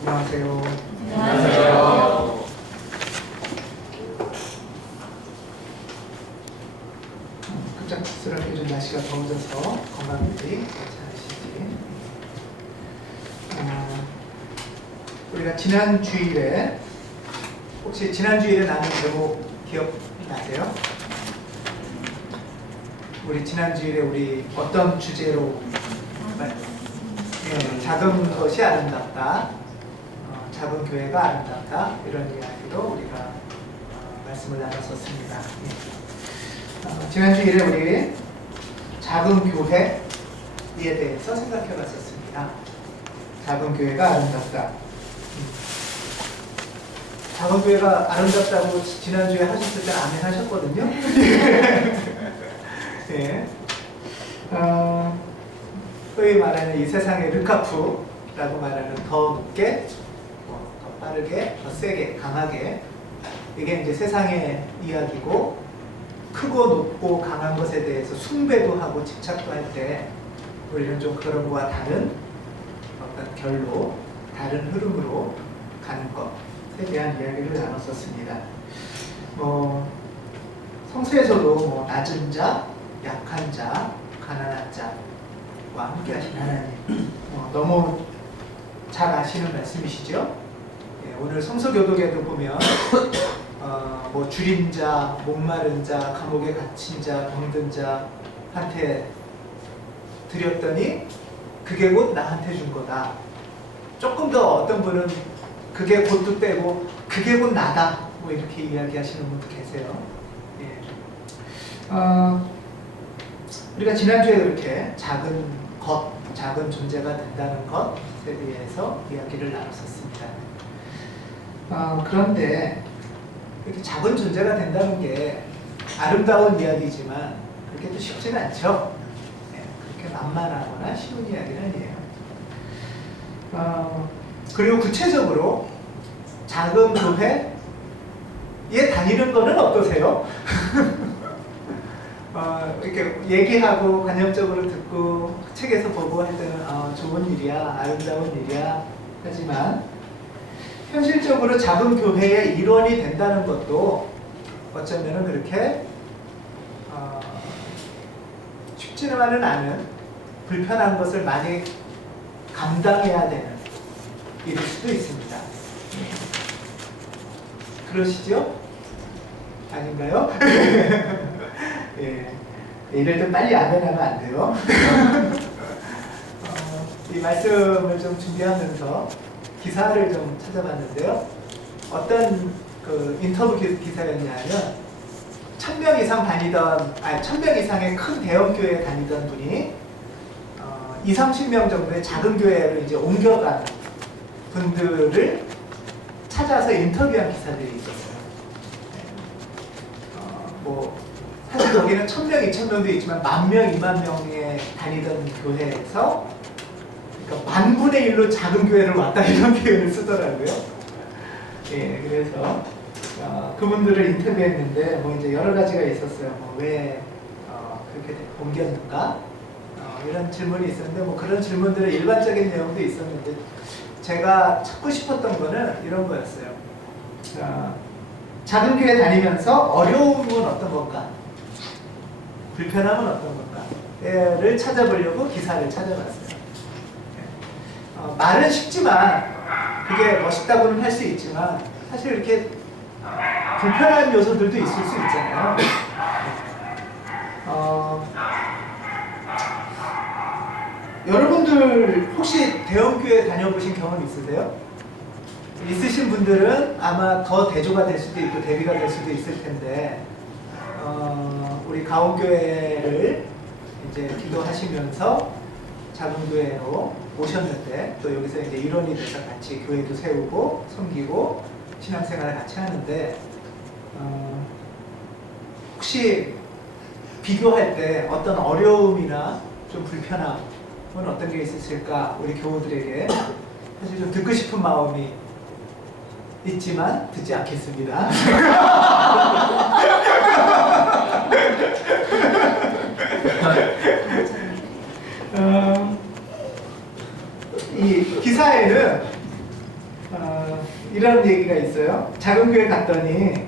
안녕하세요. 안녕하세요. 급작스럽게 좀 날씨가 더워져서 건강들이 괜찮으신지. 우리가 지난 주일에 혹시 지난 주일에 나눈 제목 기억나세요? 우리 지난 주일에 우리 어떤 주제로 작은 것이 아름답다, 작은 교회가 아름답다, 이런 이야기로 우리가 말씀을 나눴었습니다. 지난 주일에 우리 작은 교회에 대해서 생각해 봤었습니다. 작은 교회가 아름답다. 작은 교회가 아름답다고 지난주에 하셨을 때는 아멘 하셨거든요. 예. 소위 말하는 이 세상의 르카프라고 말하는 더 높게, 더 빠르게, 더 세게, 강하게, 이게 이제 세상의 이야기고, 크고 높고 강한 것에 대해서 숭배도 하고 집착도 할 때 우리는 좀 그런 거와 다른 어떤 결로, 다른 흐름으로 가는 것에 대한 이야기를 나눴었습니다. 성서에서도 낮은 자, 약한 자, 가난한 자와 함께 하신 하나님, 너무 잘 아시는 말씀이시죠? 예, 오늘 성서교독에도 보면 줄인 자, 목마른 자, 감옥에 갇힌 자, 병든 자한테 드렸더니 그게 곧 나한테 준 거다. 조금 더 어떤 분은 그게 곧도 빼고 그게 곧 나다, 이렇게 이야기하시는 분도 계세요. 예. 우리가 지난주에 그렇게 작은 것, 작은 존재가 된다는 것에 대해서 이야기를 나눴었습니다. 그런데 이렇게 작은 존재가 된다는 게 아름다운 이야기지만 그렇게 또 쉽지는 않죠. 네, 그렇게 만만하거나 쉬운 이야기는 아니에요. 그리고 구체적으로 작은 교회에 다니는 거는 어떠세요? 이렇게 얘기하고 관념적으로 듣고 책에서 보고 할 때는 좋은 일이야, 아름다운 일이야 하지만 현실적으로 작은 교회의 일원이 된다는 것도 어쩌면 그렇게 쉽지만은 않은, 불편한 것을 많이 감당해야 되는 일일 수도 있습니다. 그러시죠? 아닌가요? 예. 이럴 때 빨리 아멘하면 안 돼요. 이 말씀을 좀 준비하면서 기사를 좀 찾아봤는데요. 어떤 그 인터뷰 기사였냐면 1000명 이상 다니던, 1000명 이상의 큰 대형 교회에 다니던 분이 20-30명 정도의 작은 교회로 이제 옮겨간 분들을 찾아서 인터뷰한 기사들이 있었어요. 사실 거기는 1000명, 2000명도 있지만 10,000명, 20,000명에 다니던 교회에서 그러니까 10,000분의 1로 작은 교회를 왔다, 이런 표현을 쓰더라고요. 예, 그래서 그분들을 인터뷰했는데 이제 여러 가지가 있었어요. 왜 그렇게 옮겼는가? 이런 질문이 있었는데 그런 질문들의 일반적인 내용도 있었는데 제가 찾고 싶었던 거는 이런 거였어요. 작은 교회 다니면서 어려움은 어떤 건가? 불편함은 어떤 건가?를 찾아보려고 기사를 찾아봤어요. 말은 쉽지만 그게 멋있다고는 할 수 있지만 사실 이렇게 불편한 요소들도 있을 수 있잖아요. 여러분들 혹시 대형교회 다녀보신 경험 있으세요? 있으신 분들은 아마 더 대조가 될 수도 있고 대비가 될 수도 있을 텐데 우리 가온교회를 이제 기도하시면서 작은 교회로 오셨는데 또 여기서 이제 일원이 돼서 같이 교회도 세우고 섬기고 신앙생활을 같이 하는데 혹시 비교할 때 어떤 어려움이나 좀 불편함은 어떤 게 있으실까? 우리 교우들에게 사실 좀 듣고 싶은 마음이 있지만 듣지 않겠습니다. 이 기사에는 이런 얘기가 있어요. 작은 교회 갔더니,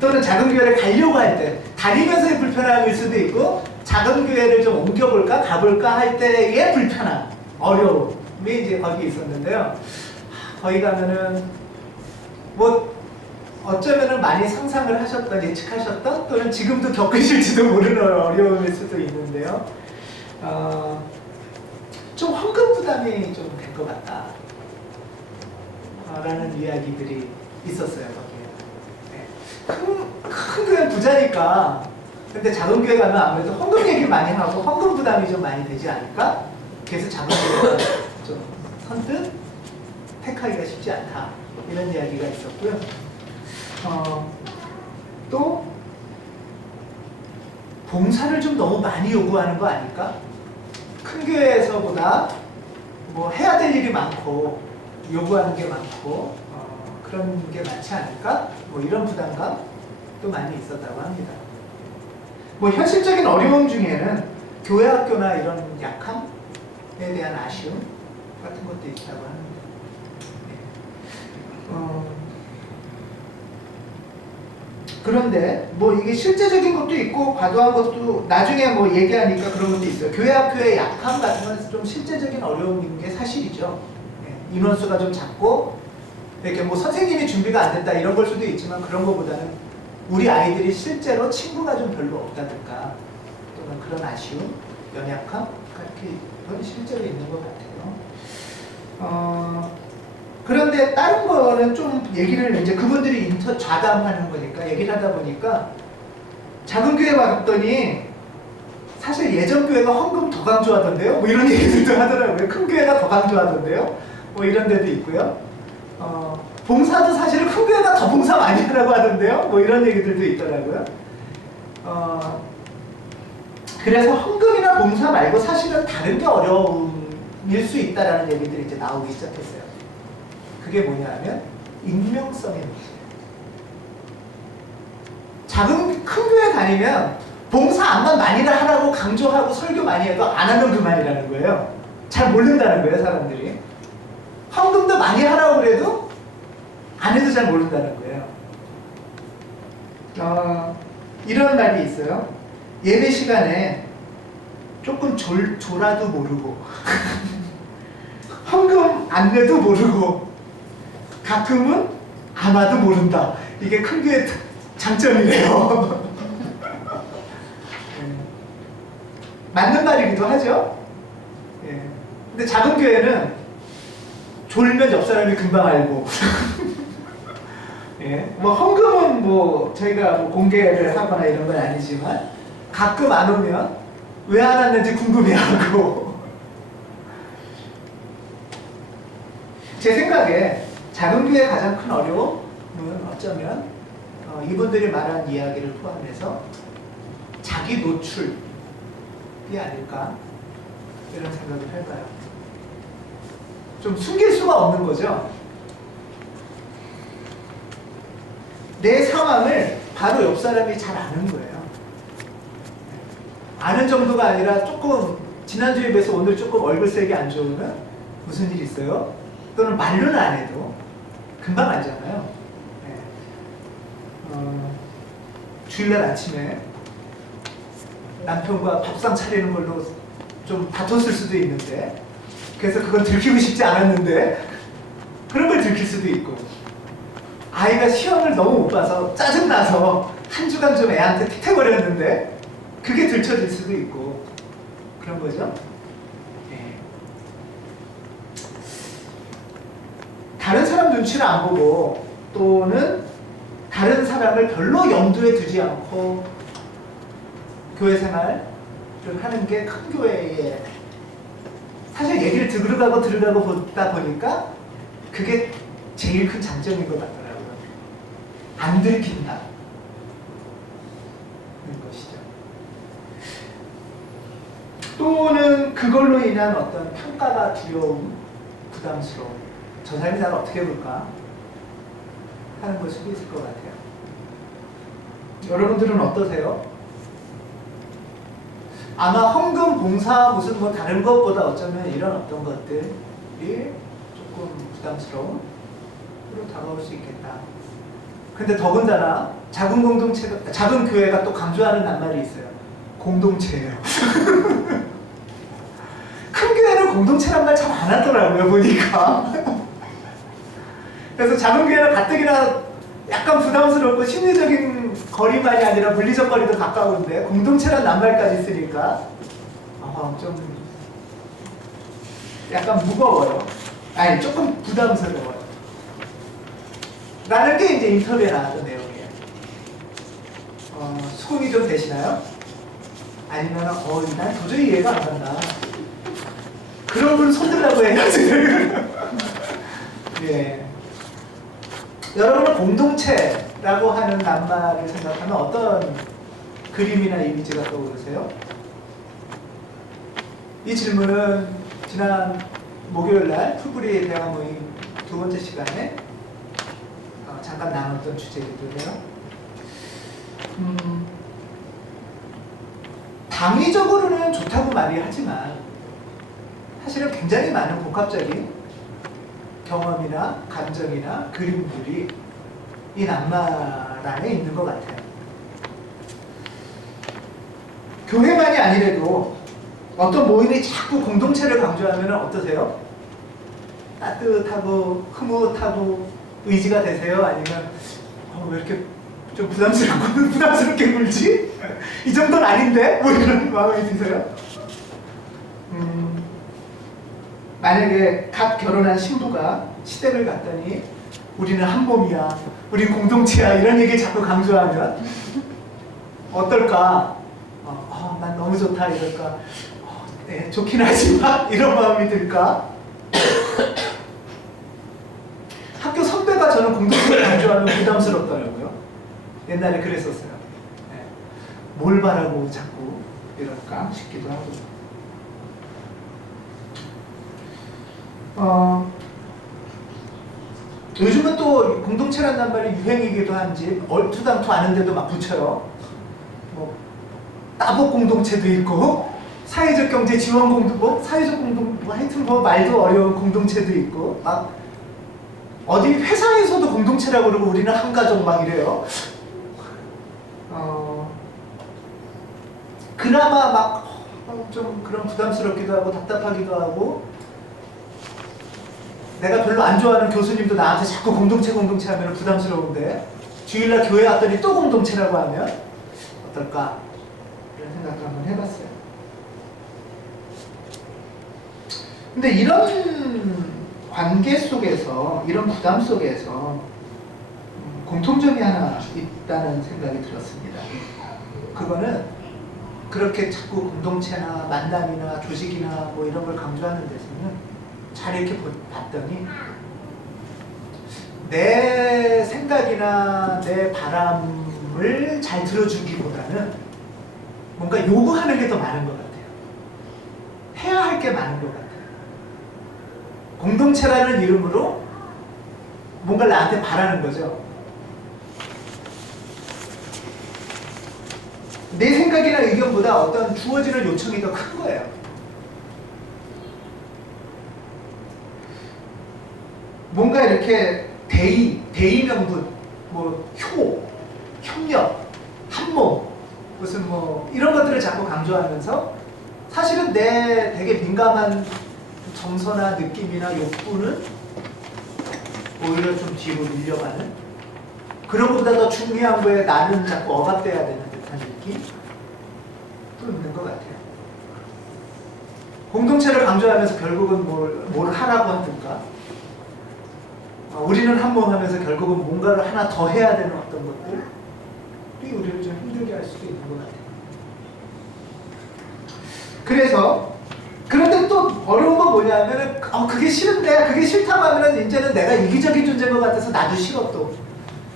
또는 작은 교회를 가려고 할 때, 다니면서의 불편함일 수도 있고, 작은 교회를 좀 옮겨볼까, 가볼까 할 때의 불편함, 어려움이 이제 거기 있었는데요. 거기 가면은, 뭐, 어쩌면은 많이 상상을 하셨던, 예측하셨던, 또는 지금도 겪으실지도 모르는 어려움일 수도 있는데요. 좀 헌금 부담이 좀 될 것 같다. 라는 이야기들이 있었어요, 거기에. 네. 큰 교회는 부자니까. 근데 작은 교회 가면 아무래도 헌금 얘기 많이 하고 헌금 부담이 좀 많이 되지 않을까? 그래서 작은 교회가 좀 선뜻 택하기가 쉽지 않다. 이런 이야기가 있었고요. 또 봉사를 좀 너무 많이 요구하는 거 아닐까? 큰 교회에서보다 뭐 해야 될 일이 많고 요구하는 게 많고 그런 게 많지 않을까? 뭐 이런 부담감도 많이 있었다고 합니다. 뭐 현실적인 어려움 중에는 교회 학교나 이런 약함에 대한 아쉬움 같은 것도 있다고 합니다. 그런데 뭐 이게 실제적인 것도 있고 과도한 것도 나중에 뭐 얘기하니까 그런 것도 있어요. 교회 학교의 약함 같은 건 좀 실제적인 어려움인 게 사실이죠. 인원수가 좀 작고 이렇게 뭐 선생님이 준비가 안 됐다 이런 걸 수도 있지만 그런 것보다는 우리 아이들이 실제로 친구가 좀 별로 없다든가 또는 그런 아쉬움, 연약함 그렇게 그건 실제로 있는 것 같아요. 그런데 다른 거는 좀 얘기를 이제 그분들이 좌담하는 거니까 얘기를 하다 보니까 작은 교회 왔더니 사실 예전 교회가 헌금 더 강조하던데요. 뭐 이런 얘기들도 하더라고요. 큰 교회가 더 강조하던데요. 뭐 이런 데도 있고요. 봉사도 사실은 큰 교회가 더 봉사 많이 하라고 하던데요. 뭐 이런 얘기들도 있더라고요. 그래서 헌금이나 봉사 말고 사실은 다른 게 어려움일 수 있다라는 얘기들이 이제 나오기 시작했어요. 그게 뭐냐면 익명성의 문제. 큰 교회 다니면 봉사 안만 많이 하라고 강조하고 설교 많이 해도 안 하면 그만이라는 거예요. 잘 모른다는 거예요, 사람들이. 헌금도 많이 하라고 그래도 안 해도 잘 모른다는 거예요. 이런 말이 있어요. 예배 시간에 조금 졸아도 모르고 헌금 안 내도 모르고 가끔은 안 와도 모른다. 이게 큰 교회 장점이래요. 맞는 말이기도 하죠. 근데 작은 교회는 졸면 옆 사람이 금방 알고. 뭐 헌금은 뭐 저희가 뭐 공개를 하거나 이런 건 아니지만 가끔 안 오면 왜 안 왔는지 궁금해하고. 제 생각에 작은 교회의 가장 큰 어려움은 어쩌면 이분들이 말한 이야기를 포함해서 자기 노출이 아닐까 이런 생각을 할까요? 좀 숨길 수가 없는 거죠. 내 상황을 바로 옆 사람이 잘 아는 거예요. 아는 정도가 아니라 조금 지난주에 비해서 오늘 조금 얼굴색이 안 좋으면 무슨 일 있어요? 또는 말로는 안 해도 금방 알잖아요. 주일날 아침에 남편과 밥상 차리는 걸로 좀 다퉜을 수도 있는데 그래서 그건 들키고 싶지 않았는데 그런 걸 들킬 수도 있고 아이가 시험을 너무 못 봐서 짜증나서 한 주간 좀 애한테 틱해버렸는데 그게 들춰질 수도 있고 그런 거죠. 다른 사람 눈치를 안 보고 또는 다른 사람을 별로 염두에 두지 않고 교회 생활을 하는 게 큰 교회의 사실 얘기를 들어가고 보다 보니까 그게 제일 큰 장점인 것 같더라고요. 안 들킨다. 는 것이죠. 또는 그걸로 인한 어떤 평가가 두려움, 부담스러움. 저 사람이 나를 어떻게 볼까? 하는 걸 수도 있을 것 같아요. 여러분들은 어떠세요? 아마 헌금, 봉사, 무슨 뭐 다른 것보다 어쩌면 이런 어떤 것들이 조금 부담스러운 다가올 수 있겠다. 근데 더군다나 작은 교회가 또 강조하는 낱말이 있어요. 공동체예요. 큰 교회는 공동체란 말 잘 안 하더라고요, 보니까. 그래서 작은 교회는 가뜩이나 약간 부담스럽고 심리적인 거리만이 아니라 물리적 거리도 가까운데 공동체란 낱말까지 쓰니까 좀 약간 무거워요. 아니, 조금 부담스러워요. 라는 게 이제 인터뷰에 나왔던 내용이에요. 소통이 좀 되시나요? 아니면 난 도저히 이해가 안 간다. 그런 분 손들라고 해요, 지금. 예. 여러분은 공동체라고 하는 낱말을 생각하면 어떤 그림이나 이미지가 떠오르세요? 이 질문은 지난 목요일날 풀뿌리 대화 모임 2번째 시간에 잠깐 나눴던 주제이기도 해요. 당위적으로는 좋다고 말이 하지만 사실은 굉장히 많은 복합적인 경험이나 감정이나 그림들이 이 낱말 안에 있는 것 같아요. 교회만이 아니래도 어떤 모임이 자꾸 공동체를 강조하면 어떠세요? 따뜻하고 흐뭇하고 의지가 되세요? 아니면 왜 이렇게 좀 부담스럽게 굴지? 이 정도는 아닌데? 뭐 이런 마음이 드세요? 만약에 갓 결혼한 신부가 시댁을 갔더니 우리는 한 몸이야, 우리 공동체야 이런 얘기 자꾸 강조하면 어떨까? 난 너무 좋다 이럴까? 네, 좋긴 하지만 이런 마음이 들까? 학교 선배가 저는 공동체를 강조하면 부담스럽더라고요. 옛날에 그랬었어요. 네. 뭘 바라고 자꾸 이럴까 싶기도 하고. 요즘은 또 공동체란 말이 유행이기도 한지 얼투당투 아는데도 막 붙여요. 뭐 따복 공동체도 있고 사회적 경제 지원 사회적 공동 하여튼 말도 어려운 공동체도 있고 막 어디 회사에서도 공동체라고 그러고 우리는 한 가족 막 이래요. 그나마 막 좀 그런 부담스럽기도 하고 답답하기도 하고 내가 별로 안 좋아하는 교수님도 나한테 자꾸 공동체 하면 부담스러운데 주일날 교회 왔더니 또 공동체라고 하면 어떨까? 이런 생각도 한번 해봤어요. 근데 이런 관계 속에서, 이런 부담 속에서 공통점이 하나 있다는 생각이 들었습니다. 그거는 그렇게 자꾸 공동체나 만남이나 조직이나 뭐 이런 걸 강조하는 데서는 잘 이렇게 봤더니 내 생각이나 내 바람을 잘 들어주기보다는 뭔가 요구하는 게 더 많은 것 같아요. 해야 할 게 많은 것 같아요. 공동체라는 이름으로 뭔가 나한테 바라는 거죠. 내 생각이나 의견보다 어떤 주어지는 요청이 더 큰 거예요. 뭔가 이렇게 대의 명분, 뭐 협력, 한몸, 무슨 뭐 이런 것들을 자꾸 강조하면서 사실은 내 되게 민감한 정서나 느낌이나 욕구는 오히려 좀 뒤로 밀려가는 그런 것보다 더 중요한 거에 나는 자꾸 억압돼야 되는 듯한 느낌 또 있는 것 같아요. 공동체를 강조하면서 결국은 뭘 하라고 하든가 우리는 한몸하면서 결국은 뭔가를 하나 더 해야 되는 어떤 것들이 우리를 좀 힘들게 할 수도 있는 것 같아요. 그래서 그런데 또 어려운 건 뭐냐면은 그게 싫은데 그게 싫다고 하면은 이제는 내가 이기적인 존재인 것 같아서 나도 싫어 또.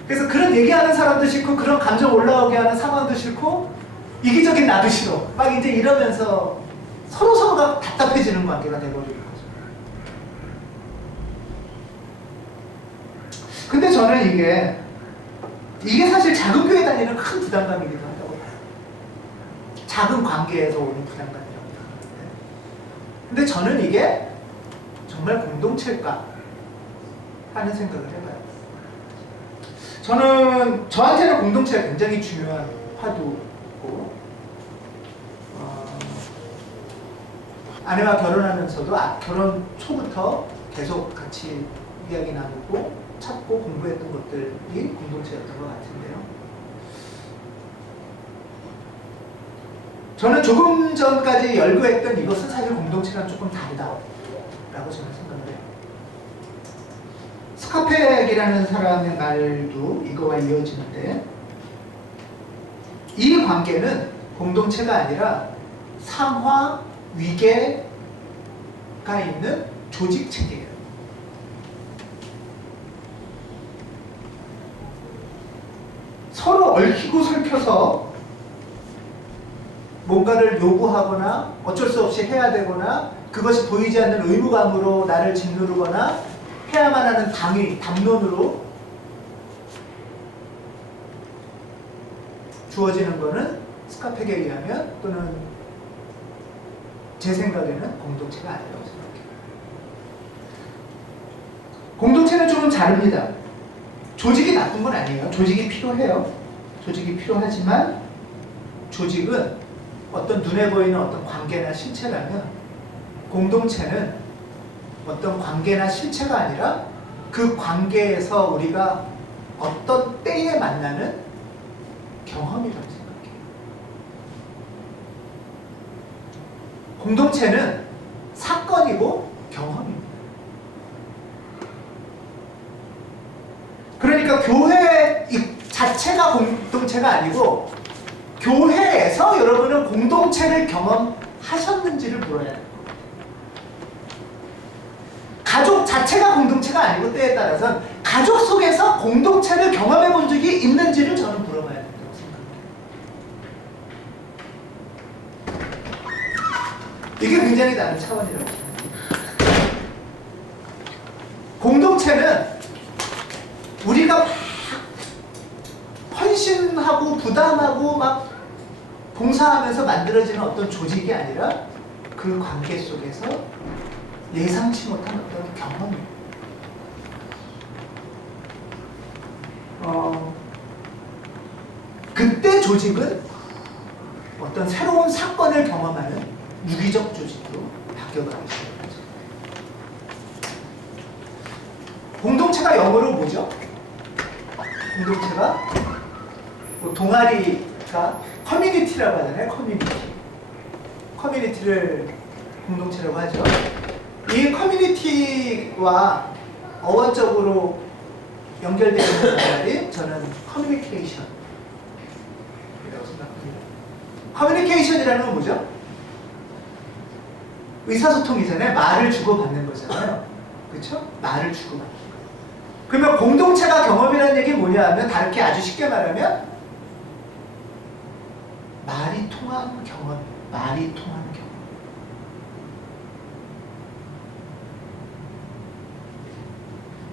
그래서 그런 얘기하는 사람도 싫고 그런 감정 올라오게 하는 상황도 싫고 이기적인 나도 싫어. 막 이제 이러면서 서로가 답답해지는 관계가 돼버리는 거죠. 근데 저는 이게 사실 작은 교회 다니는 큰 부담감이기도 한다고 봐요. 작은 관계에서 오는 부담감이라고 생각하는데. 근데 저는 이게 정말 공동체일까 하는 생각을 해봐요. 저한테는 공동체가 굉장히 중요한 화두고, 아내와 결혼하면서도 결혼 초부터 계속 같이 이야기 나누고 찾고 공부했던 것들이 공동체였던 것 같은데요. 저는 조금 전까지 열거했던 이것은 사실 공동체랑 조금 다르다라고 저는 생각을 해요. 스카펙이라는 사람의 말도 이거와 이어지는데, 이 관계는 공동체가 아니라 상하 위계가 있는 조직 체계예요. 서로 얽히고 설켜서 뭔가를 요구하거나 어쩔 수 없이 해야 되거나 그것이 보이지 않는 의무감으로 나를 짓누르거나 해야만 하는 당위, 담론으로 주어지는 것은 스카펙에 의하면, 또는 제 생각에는 공동체가 아니라고 생각해요. 공동체는 조금 다릅니다. 조직이 나쁜 건 아니에요. 조직이 필요해요. 조직이 필요하지만 조직은 어떤 눈에 보이는 어떤 관계나 실체라면, 공동체는 어떤 관계나 실체가 아니라 그 관계에서 우리가 어떤 때에 만나는 경험이라고 생각해요. 공동체는 사건이고 경험입니다. 그러니까 교회 자체가 공동체가 아니고, 교회에서 여러분은 공동체를 경험하셨는지를 물어야 돼요. 가족 자체가 공동체가 아니고, 때에 따라서는 가족 속에서 공동체를 경험해 본 적이 있는지를 저는 물어봐야 된다고 생각해요. 이게 굉장히 다른 차원이라고 생각해요. 공동체는 우리가 헌신하고 부담하고 막 봉사하면서 만들어지는 어떤 조직이 아니라, 그 관계 속에서 예상치 못한 어떤 경험입니다. 그때 조직은 어떤 새로운 사건을 경험하는 유기적 조직으로 바뀌어가기 시작하죠. 공동체가 영어로 뭐죠? 공동체가 동아리가 커뮤니티라고 하잖아요. 커뮤니티를 공동체라고 하죠. 이 커뮤니티와 어원적으로 연결되어 있는 말이 저는 커뮤니케이션이라고 생각합니다. 커뮤니케이션이라는 건 뭐죠? 의사소통이잖아요. 말을 주고받는 거잖아요. 그렇죠? 말을 주고받는 거. 그러면 공동체가 경험이라는 얘기 뭐냐 하면, 다르게 아주 쉽게 말하면 말이 통하는 경험, 말이 통하는 경험.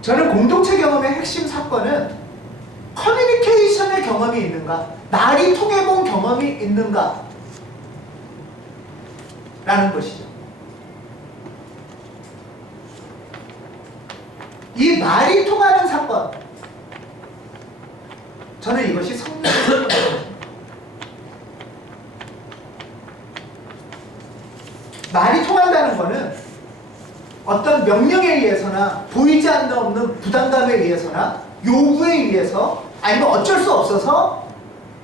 저는 공동체 경험의 핵심 사건은 커뮤니케이션의 경험이 있는가, 말이 통해본 경험이 있는가 라는 것이죠. 이 말이 통하는 사건, 저는 이것이 성령의 사건입니다. 말이 통한다는 것은 어떤 명령에 의해서나 보이지 않는 없는 부담감에 의해서나 요구에 의해서, 아니면 어쩔 수 없어서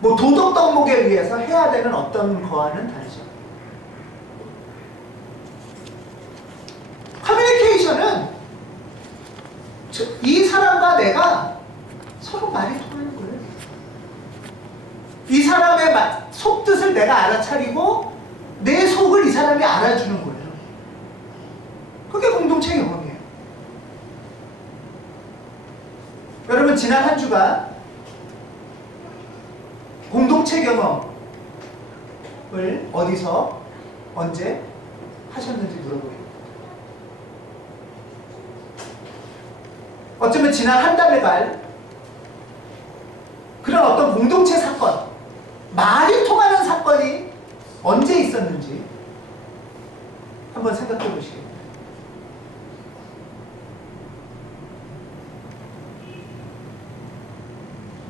뭐 도덕 덕목에 의해서 해야 되는 어떤 거와는 다르죠. 커뮤니케이션은 이 사람과 내가 서로 말이 통하는 거예요. 이 사람의 속뜻을 내가 알아차리고 내 속을 이 사람이 알아주는 거예요. 그게 공동체 경험이에요. 여러분, 지난 한 주간 공동체 경험을 어디서 언제 하셨는지 물어보겠습니다. 어쩌면 지난 한 달에 갈 그런 어떤 공동체 사건, 말이 통하는 사건이 언제 있었는지 한번 생각해 보시겠습니다.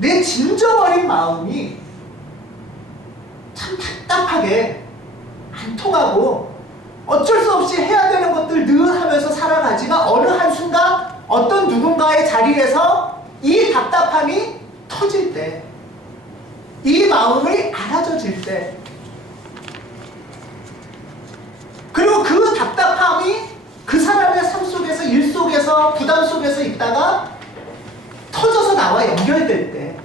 내 진정 어린 마음이 참 답답하게 안 통하고 어쩔 수 없이 해야 되는 것들 늘 하면서 살아가지만 어느 한순간 어떤 누군가의 자리에서 이 답답함이 터질 때, 이 마음이 알아져질 때, 그리고 그 답답함이 그 사람의 삶 속에서, 일 속에서, 부담 속에서 있다가 터져서 나와 연결될 때,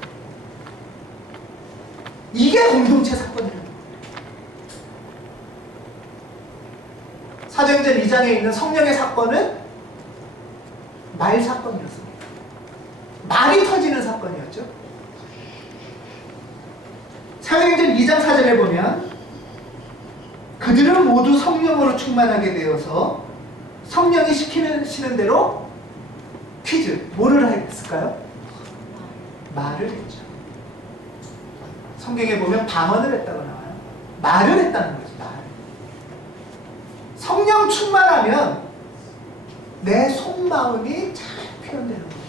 이게 공동체 사건이에요. 사도행전 2장에 있는 성령의 사건은 말 사건이었습니다. 말이 터지는 사건이었죠. 사도행전 2장 4절에 보면 그들은 모두 성령으로 충만하게 되어서 성령이 시키는 대로 퀴즈, 뭐를 했을까요? 말을 했죠. 성경에 보면 방언을 했다고 나와요. 말을 했다는 거죠. 말. 성령 충만하면 내 속마음이 잘 표현되는 거예요.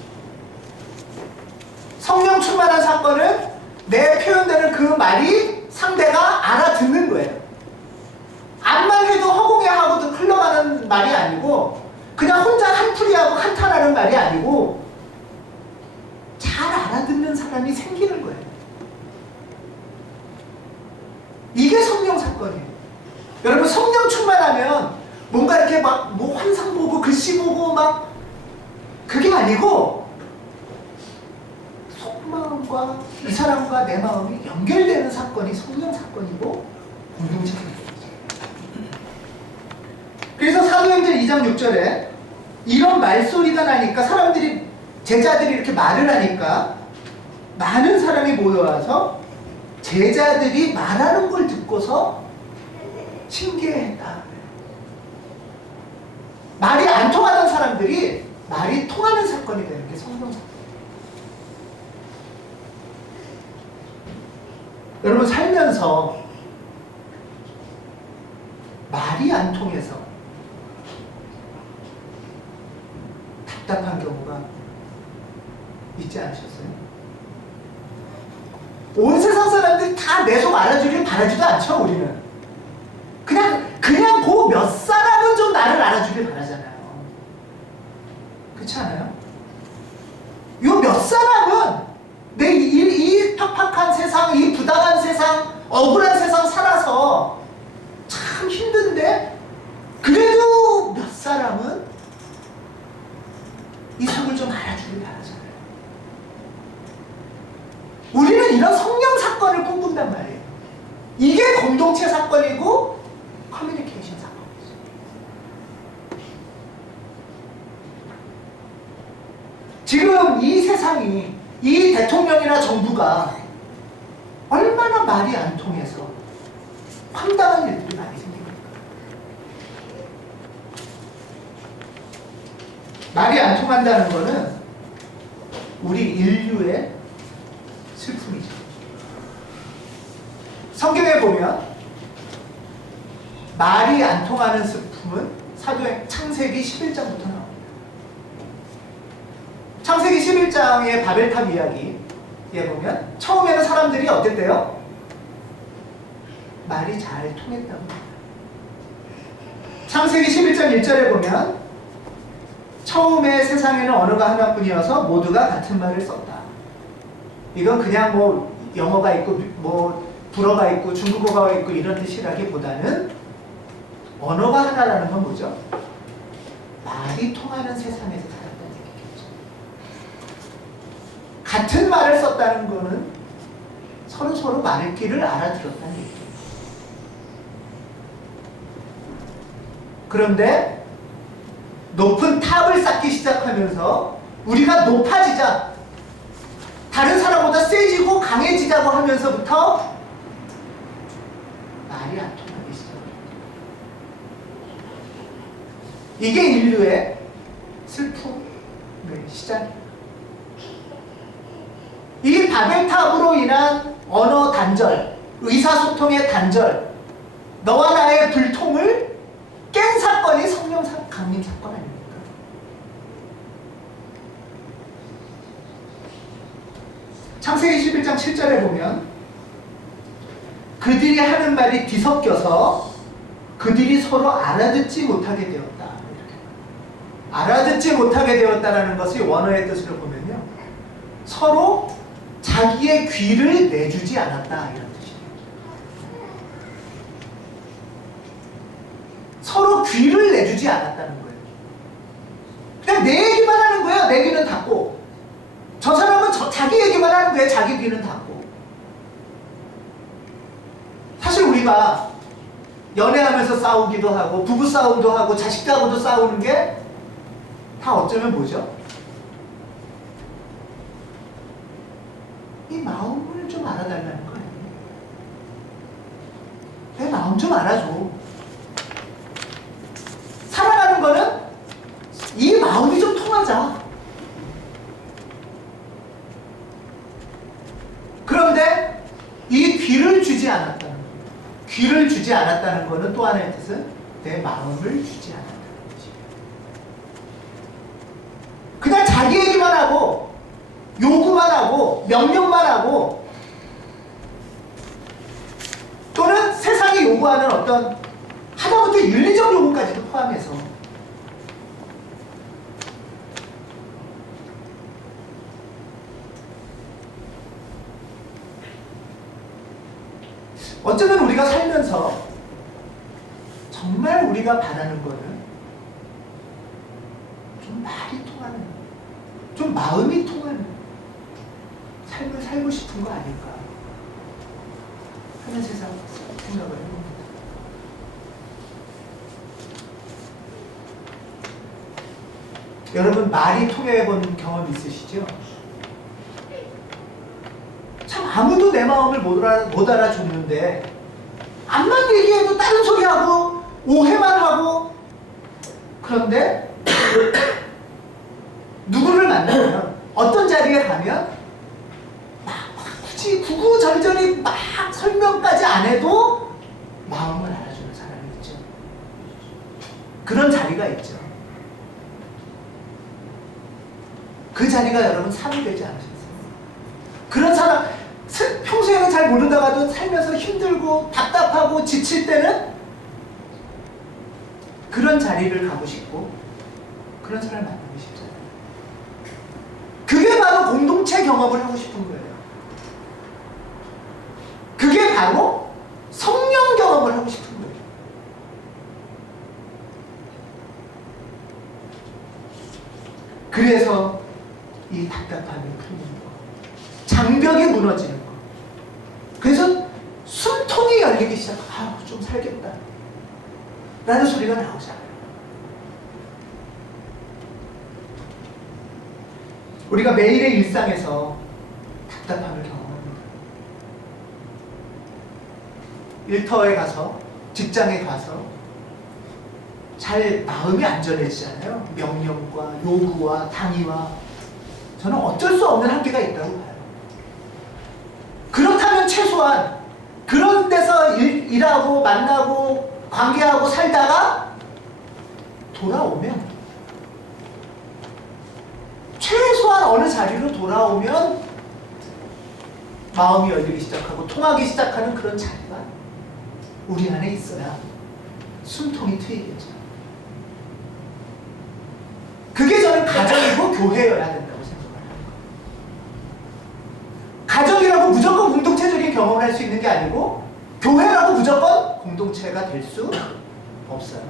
성령 충만한 사건은 내 표현되는 그 말이 상대가 알아듣는 거예요. 암만 해도 허공에 하고도 흘러가는 말이 아니고 그냥 혼자 한풀이하고 한탄하는 말이 아니고 잘 알아듣는 사람이 생기는 거예요. 이게 성령 사건이에요. 여러분, 성령 충만하면 뭔가 이렇게 막 뭐 환상 보고 글씨 보고 막 그게 아니고 속마음과 이 사람과 내 마음이 연결되는 사건이 성령 사건이고 공동체 사건이죠. 그래서 사도행전 2장 6절에 이런 말소리가 나니까 사람들이, 제자들이 이렇게 말을 하니까 많은 사람이 모여와서 제자들이 말하는 걸 듣고서 신기해했다. 말이 안 통하던 사람들이 말이 통하는 사건이 되는 게 성령 사건. 여러분, 살면서 말이 안 통해서 답답한 경우가 있지 않으셨어요? 온 세상 사람들이 다 내 속 알아주길 바라지도 않죠, 우리는. 그냥 그 몇 사람은 좀 나를 알아주길 바라잖아요. 그렇지 않아요? 요 몇 사람은 내 이 팍팍한 세상, 이 부당한 세상, 억울한 세상 살아서 참 힘든데 그래도 몇 사람은 이 속을 좀 알아주길 바라잖아요. 우리는 이런 성령 사건을 꿈꾼단 말이에요. 이게 공동체 사건이고 커뮤니케이션 사건이죠. 지금 이 세상이, 이 대통령이나 정부가 얼마나 말이 안 통해서 황당한 일들이 많이 생깁니까? 말이 안 통한다는 것은 우리 인류의 슬픔이죠. 성경에 보면 말이 안 통하는 슬픔은 창세기 11장부터 나옵니다. 창세기 11장의 바벨탑 이야기에 보면 처음에는 사람들이 어땠대요? 말이 잘 통했다고 합니다. 창세기 11장 1절에 보면 처음에 세상에는 언어가 하나뿐이어서 모두가 같은 말을 썼다. 이건 그냥 뭐 영어가 있고 뭐 불어가 있고 중국어가 있고 이런 뜻이라기보다는 언어가 하나라는 건 뭐죠? 말이 통하는 세상에서 살았다는 얘기겠죠. 같은 말을 썼다는 거는 서로 말귀를 알아들었다는 얘기예요. 그런데 높은 탑을 쌓기 시작하면서 우리가 높아지자, 다른 사람보다 세지고 강해지자고 하면서부터 말이 안 통하기 시작합니다. 이게 인류의 슬픔의 시작입니다. 이 바벨탑으로 인한 언어 단절, 의사소통의 단절, 너와 나의 불통을 깬 사건이 성령 강림 사건 아닙니까? 창세기 11장 7절에 보면 그들이 하는 말이 뒤섞여서 그들이 서로 알아듣지 못하게 되었다. 이렇게. 알아듣지 못하게 되었다라는 것이 원어의 뜻을 보면요, 서로 자기의 귀를 내주지 않았다, 이런 뜻이에요. 서로 귀를 내주지 않았다는 거예요. 그냥 내 얘기만 하는 거예요. 내 귀는 닫고. 저 사람은 자기 얘기만 하는 거예요. 자기 귀는 닫고. 사실 우리가 연애하면서 싸우기도 하고 부부싸움도 하고 자식하고도 싸우는 게 다 어쩌면 뭐죠? 이 마음을 좀 알아달라는 거 아니에요? 내 마음 좀 알아줘. 사랑하는 거는 이 마음이 좀 통하자. 그런데 이 귀를 주지 않았다는 거예요. 귀를 주지 않았다는 거는 또 하나의 뜻은 내 마음을 주지 않았다는 거지. 그냥 자기 얘기만 하고 요구만 하고 명령만 하고 또는 세상이 요구하는 어떤 하다못해 윤리적 요구까지도 포함해서 어쩌면 우리가 살면서 정말 우리가 바라는 거는 좀 말이 통하는, 좀 마음이 통하는 삶을 살고 싶은 거 아닐까 하는 세상 생각을 해봅니다. 여러분, 말이 통해본 경험 있으시죠? 참 아무도 내 마음을 못 알아줬는데 암만 얘기해도 다른 소리하고 오해만 하고, 그런데 누구를 만나면 어떤 자리에 가면 막 굳이 구구절절히 막 설명까지 안 해도 마음을 알아주는 사람이 있죠. 그런 자리가 있죠. 그 자리가 여러분 삶이 되지 않으셨어요? 그런 사람, 평소에는 잘 모르다가도 살면서 힘들고 답답하고 지칠 때는 그런 자리를 가고 싶고 그런 사람을 만나고 싶잖아요. 그게 바로 공동체 경험을 하고 싶은 거예요. 그게 바로 성령 경험을 하고 싶은 거예요. 그래서 이 답답함이 풀리는 거, 장벽이 무너지는 거, 그래서 숨통이 열리기 시작하고 좀 살겠다 라는 소리가 나오잖아요. 우리가 매일의 일상에서 답답함을 경험합니다. 일터에 가서, 직장에 가서 잘 마음이 안전해지잖아요. 명령과 요구와 당위와. 저는 어쩔 수 없는 한계가 있다고 봐요. 그렇다면 최소한 그런 데서 일하고 만나고 관계하고 살다가 돌아오면, 최소한 어느 자리로 돌아오면 마음이 열리기 시작하고 통하기 시작하는 그런 자리가 우리 안에 있어야 숨통이 트이겠죠. 그게 저는 가정이고 교회여야 된다고 생각을 합니다. 가정이라고 무조건 공동체적인 경험을 할 수 있는 게 아니고 교회라고 무조건 공동체가 될 수 없어요.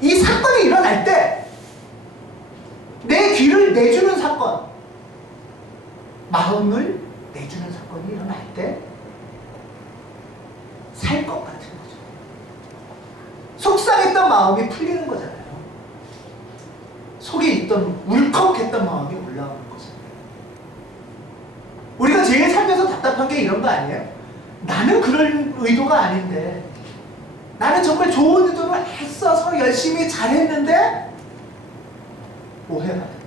이 사건이 일어날 때 내 귀를 내주는 사건, 마음을 내주는 사건이 일어날 때 살 것 같은 거죠. 속상했던 마음이 풀리는 거잖아요. 속에 있던 울컥했던 마음이 올라오는 거잖아요. 우리가 제일 살면서 답답한 게 이런 거 아니에요? 나는 그럴 의도가 아닌데, 나는 정말 좋은 의도를 애써서 열심히 잘했는데 오해받았대.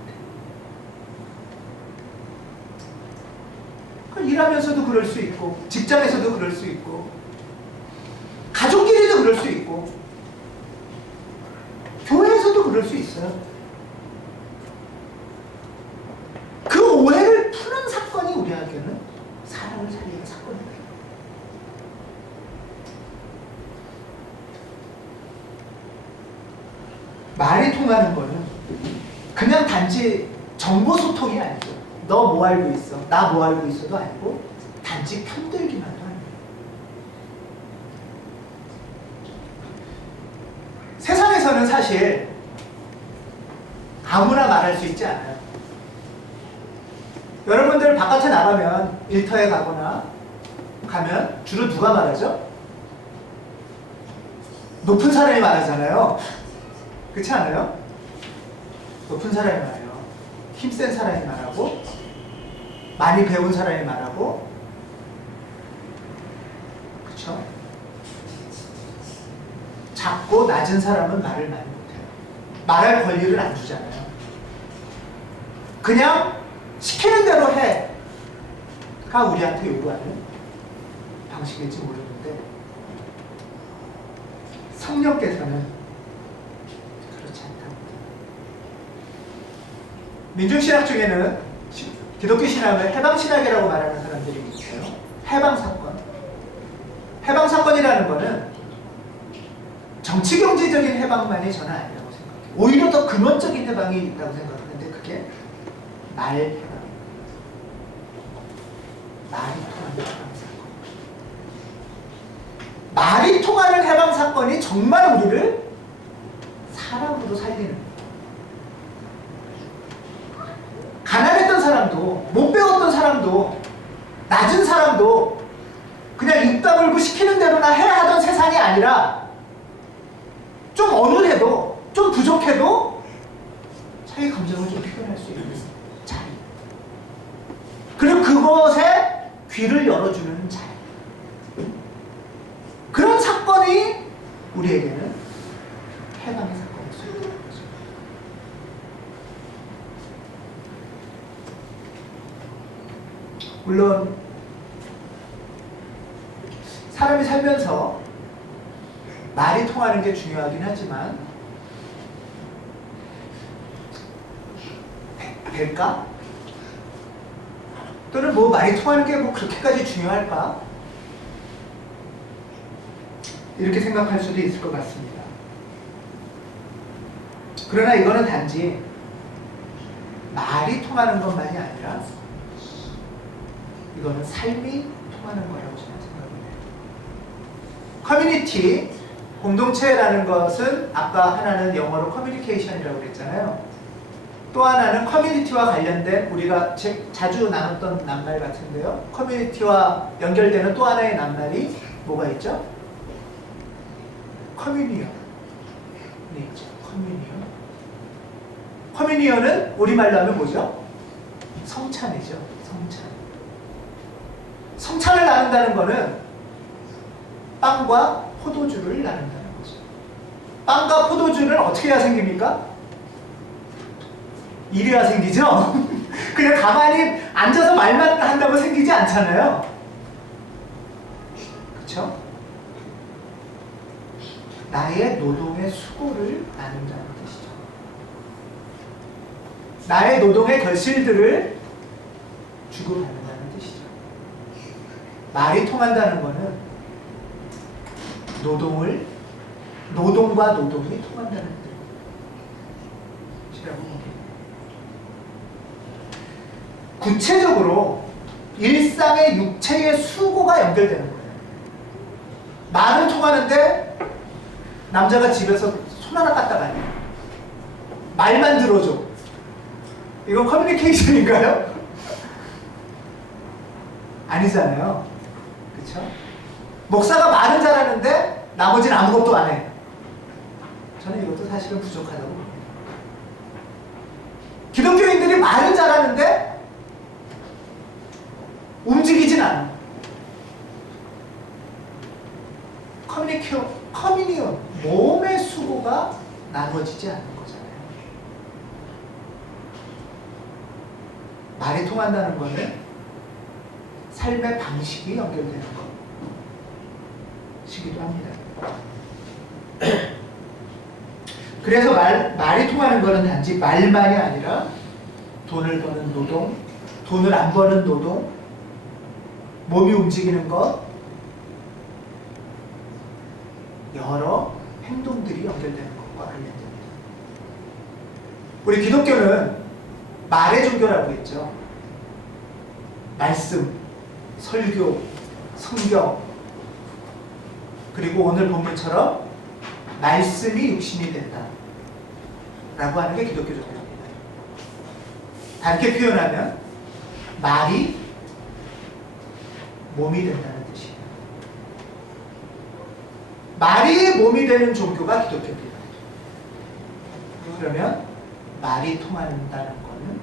일하면서도 그럴 수 있고, 직장에서도 그럴 수 있고, 가족끼리도 그럴 수 있고, 교회에서도 그럴 수 있어요. 그 오해를 말이 통하는 거는 그냥 단지 정보 소통이 아니죠. 너 뭐 알고 있어? 나 뭐 알고 있어도 아니고 단지 편들기만도 아니에요. 세상에서는 사실 아무나 말할 수 있지 않아요. 여러분들 바깥에 나가면 일터에 가거나 가면 주로 누가 말하죠? 높은 사람이 말하잖아요. 그렇지 않아요? 높은 사람이 말해요. 힘센 사람이 말하고 많이 배운 사람이 말하고, 그렇죠? 작고 낮은 사람은 말을 많이 못해요. 말할 권리를 안 주잖아요. 그냥 시키는 대로 해가 우리한테 요구하는 방식일지 모르는데 성령께서는 그렇지 않다고. 민중신학 중에는 기독교 신학을 해방신학이라고 말하는 사람들이 있어요. 해방사건. 해방사건이라는 거는 정치경제적인 해방만이 저는 아니라고 생각해요. 오히려 더 근원적인 해방이 있다고 생각하는데 그게 말 해방. 말이 통하는 해방사건. 말이 통하는 해방사건이 정말 우리를 사람으로 살리는 거예요. 가난했던 사람도, 못 배웠던 사람도, 낮은 사람도 그냥 입 다물고 시키는 대로나 해야 하던 세상이 아니라 좀 어눌해도, 좀 부족해도 자기 감정을 좀 표현할 수 있는 자리. 그리고 그것에 귀를 열어주는 자리. 그런 사건이 우리에게는 해방의 사건일 수 있는 거죠. 물론 사람이 살면서 말이 통하는 게 중요하긴 하지만 될까? 또는 뭐 말이 통하는 게 뭐 그렇게까지 중요할까? 이렇게 생각할 수도 있을 것 같습니다. 그러나 이거는 단지 말이 통하는 것만이 아니라 이거는 삶이 통하는 거라고 저는 생각합니다. 커뮤니티, 공동체라는 것은 아까 하나는 영어로 커뮤니케이션이라고 그랬잖아요. 또 하나는 커뮤니티와 관련된 우리가 자주 나눴던 낱말 같은데요. 커뮤니티와 연결되는 또 하나의 낱말이 뭐가 있죠? 커뮤니언이 있죠. 커뮤니언. 커뮤니언은 우리말로 하면 뭐죠? 성찬이죠. 성찬. 성찬을 나눈다는 것은 빵과 포도주를 나눈다는 거죠. 빵과 포도주는 어떻게 해야 생깁니까? 이래야 생기죠? 그냥 가만히 앉아서 말만 한다고 생기지 않잖아요. 그렇죠? 나의 노동의 수고를 나눈다는 뜻이죠. 나의 노동의 결실들을 주고받는다는 뜻이죠. 말이 통한다는 것은 노동과 노동이 통한다는 뜻이라고 봅니다. 구체적으로 일상의 육체의 수고가 연결되는 거예요. 말은 통하는데 남자가 집에서 손 하나 갖다 가요. 말만 들어줘. 이건 커뮤니케이션인가요? 아니잖아요. 그렇죠? 목사가 말은 잘하는데 나머지는 아무것도 안 해. 저는 이것도 사실은 부족하다고 봅니다. 기독교인들이 말은 잘하는데 움직이진 않아. 커뮤니언, 몸의 수고가 나눠지지 않는 거잖아요. 말이 통한다는 것은 삶의 방식이 연결되는 것이기도 합니다. 그래서 말이 통하는 것은 단지 말만이 아니라 돈을 버는 노동, 돈을 안 버는 노동, 몸이 움직이는 것, 여러 행동들이 연결되는 것과 관련됩니다. 우리 기독교는 말의 종교라고 했죠. 말씀, 설교, 성경, 그리고 오늘 본문처럼 말씀이 육신이 된다 라고 하는 게 기독교 종교입니다. 다르게 표현하면 말이 몸이 된다는 뜻이에요. 말이 몸이 되는 종교가 기독교입니다. 그러면 말이 통한다는 것은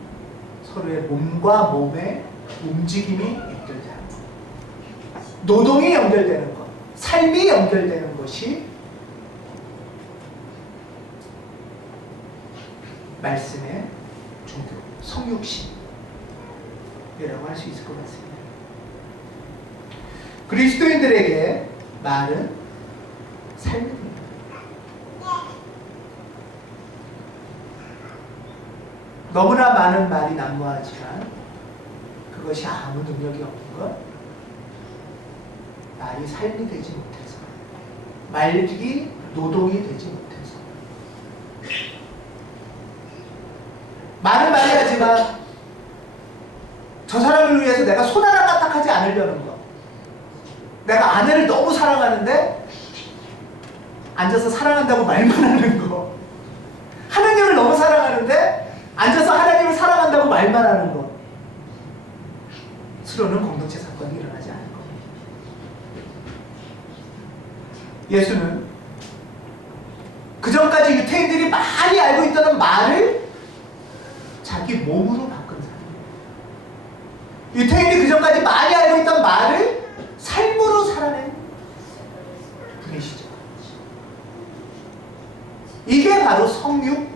서로의 몸과 몸의 움직임이 연결되는 것, 노동이 연결되는 것, 삶이 연결되는 것이 말씀의 종교, 성육신이라고 할 수 있을 것 같습니다. 그리스도인들에게 말은 삶입니다. 너무나 많은 말이 난무하지만 그것이 아무 능력이 없는 것, 말이 삶이 되지 못해서, 말이 노동이 되지 못해서, 많은 말이 하지만 저 사람을 위해서 내가 손 하나 까딱하지 않으려는 것, 내가 아내를 너무 사랑하는데 앉아서 사랑한다고 말만 하는 거, 하나님을 너무 사랑하는데 앉아서 하나님을 사랑한다고 말만 하는 것, 스스로는 공동체 사건이 일어나지 않을 겁니다. 예수는 그전까지 유태인들이 많이 알고 있던 말을 자기 몸으로 바꾼 사람이에요. 유태인들이 그전까지 많이 알고 있던 말을 삶으로 살아낸 분이시죠. 이게 바로 성육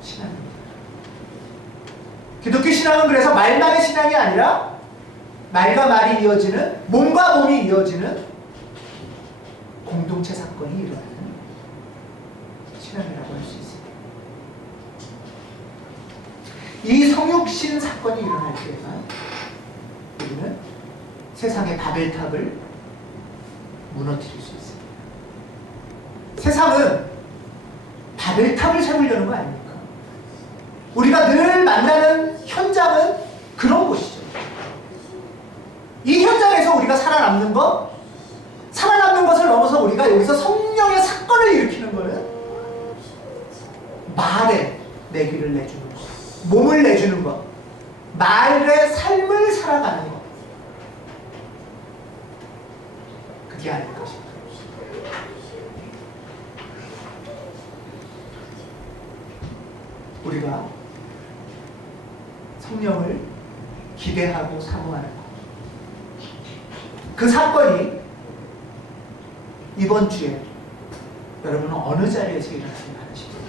신앙입니다. 기독교 신앙은 그래서 말만의 신앙이 아니라 말과 말이 이어지는, 몸과 몸이 이어지는 공동체 사건이 일어나는 신앙이라고 할 수 있습니다. 이 성육신 사건이 일어날 때에만 우리는 세상의 바벨탑을 무너뜨릴 수 있습니다. 세상은 바벨탑을 세우려는 거 아닙니까? 우리가 늘 만나는 현장은 그런 곳이죠. 이 현장에서 우리가 살아남는 것, 살아남는 것을 넘어서 우리가 여기서 성령의 사건을 일으키는 것은 말에 내 귀를 내주는 것, 몸을 내주는 것, 말의 삶을 살아가는 것, 그게 아닐 것입니다. 우리가 성령을 기대하고 사모하는 것, 그 사건이 이번 주에 여러분은 어느 자리에서 일어났으면 하십니까?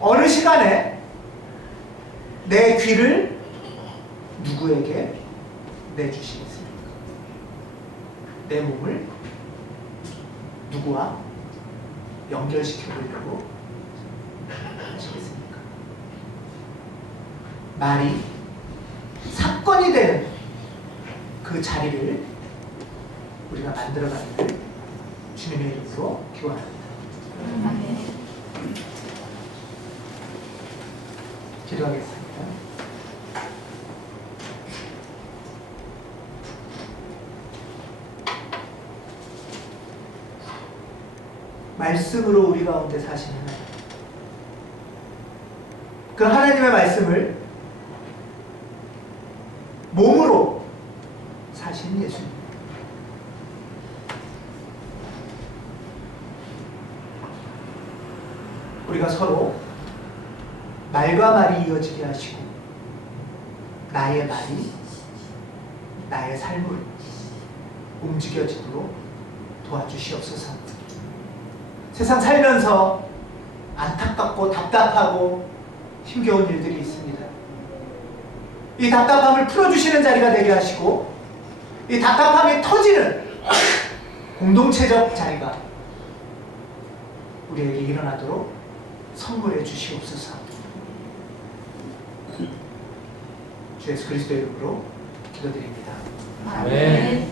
어느 시간에 내 귀를 누구에게 내주시겠습니까? 내 몸을 누구와 연결시켜 보려고 하시겠습니까? 말이 사건이 되는 그 자리를 우리가 만들어가기를 주님의 이름으로 기원합니다. 기도하겠습니다. 말씀으로 우리 가운데 사시는 하나님, 그 하나님의 말씀을 몸으로 사신 예수님, 우리가 서로 말과 말이 이어지게 하시고 나의 말이 나의 삶을 움직여지도록 도와주시옵소서. 세상 살면서 안타깝고 답답하고 힘겨운 일들이 있습니다. 이 답답함을 풀어주시는 자리가 되게 하시고 이 답답함이 터지는 공동체적 자리가 우리에게 일어나도록 선물해 주시옵소서. 주 예수 그리스도의 이름으로 기도드립니다. 아멘.